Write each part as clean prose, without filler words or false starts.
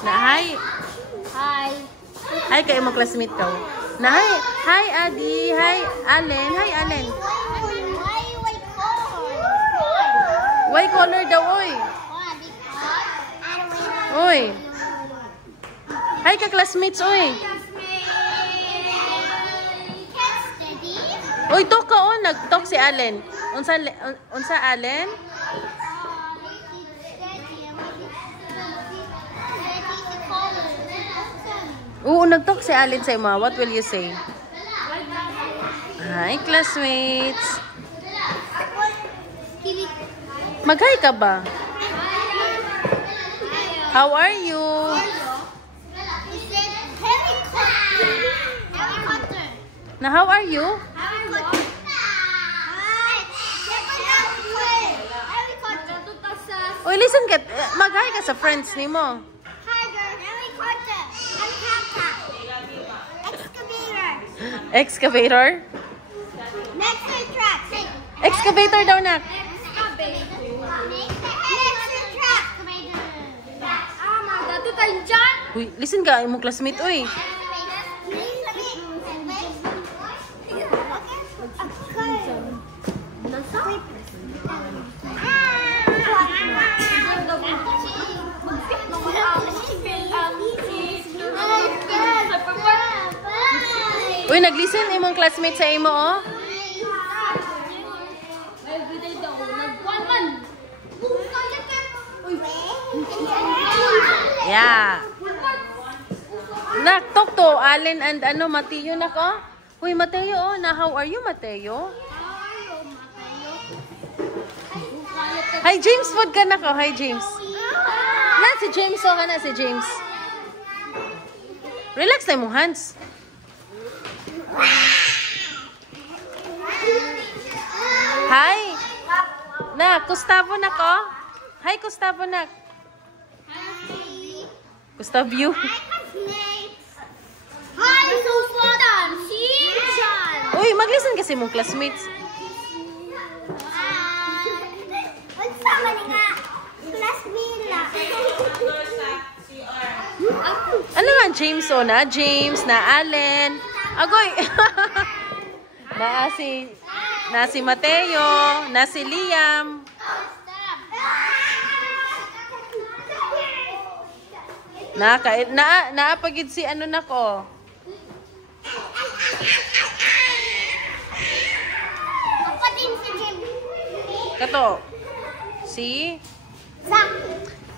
Na hi. Hi. Hi kay mo classmate ka. Na hi. Hi Adi. Hi Allen. Hi Allen. Why white color? Why color daw oy? Oy. Hi ka classmates oy. Oy talk ka on, nag-talk si Allen. Unsa Allen? Oo, nag-talk si Allen sa imo. What will you say? Hi classmates. Mag-hi ka ba? How are you? Na how are you? Oy, listen ka. Mag-hi ka sa friends ni mo. Excavator? Excavator daw na. Uy, listen ka. Imong classmate, uy. Uy, nag-listen imong classmate sa imo, oh. Yeah. Nak, talk to Allen and Mateo nak, oh. Uy, Mateo, oh. Na, how are you, Mateo? Hi, James, food ka na ko. Hi, James. Na, si James, oh. Na, si James. Relax na imong hands. Hi. Na, Gustavo na ko. Hi, Gustavo na. Gustavio. Uy, mag-listen kasi mong classmates. Ano nga, James, o na? James, na Allen. Agoy. na si Mateo, na si Liam. Naapagid si ano na ko. Kato. Si?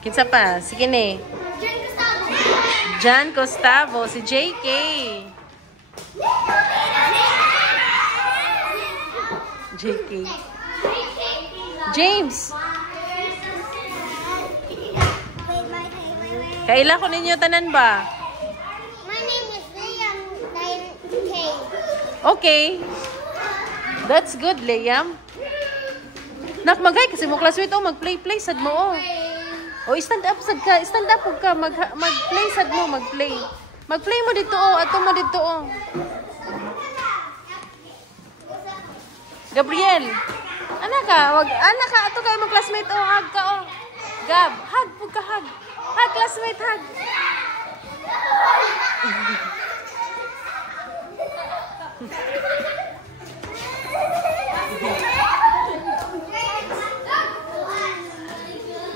Kinsa pa? Sige ni. John Gustavo. Si JK. JK. James. Kaila ko ninyo tanan ba? My name is Liam. K. Okay. That's good, Liam. Nak, magay kasi mo classmate, oh, mag-play sad mo, oh. Oh, stand up sad ka. Stand up ka. Mag-play sad mo, mag-play. Mag-play mo dito, oh. Ato mo dito, oh. Gabriel. Anak ka. Ato kayo mo classmate, oh. Hug ka, oh. Gab, hug po ka, hug. Hug, classmate, hug.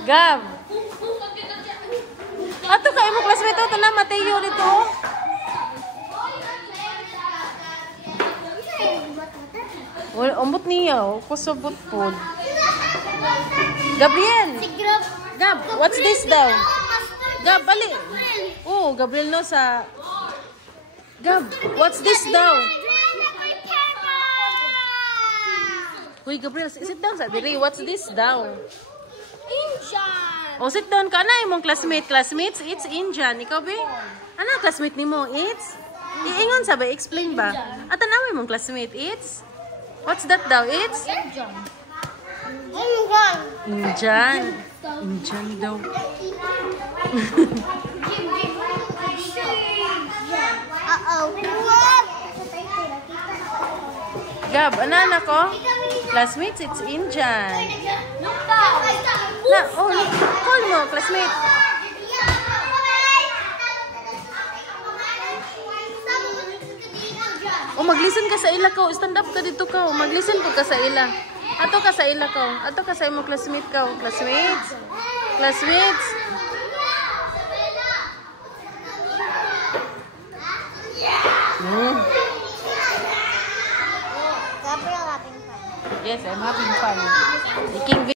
Gab. Ato kayo mo classmate, ito na Mateo dito. Well, umbot niya, oh. Kusubot po. Gabriel. Gab, what's this daw? Gab, bali. Oh, Gabriel no sa... Gab, what's this daw? Uy, Gabriel, sit down sa diri. What's this daw? Injan. Oh, sit down ka na. Imong classmates, it's Injan. Ikaw, be? Ano classmate ni mo? It's? Iingon sa ba? Explain ba? At anaway mong classmate, it's? What's that daw? It's? Injan. Injan daw. Gab, ano ko? Classmates, it's Injan. Na, oh, call mo, classmate. mag-listen ka sa ila ka. Stand up ka dito ka. Mag-listen po ka sa ila. Ato ka sa ila ka. Ato ka sa imong classmate ka. Classmates. Classmates. Gabriel having fun. Yes, I'm having fun. Taking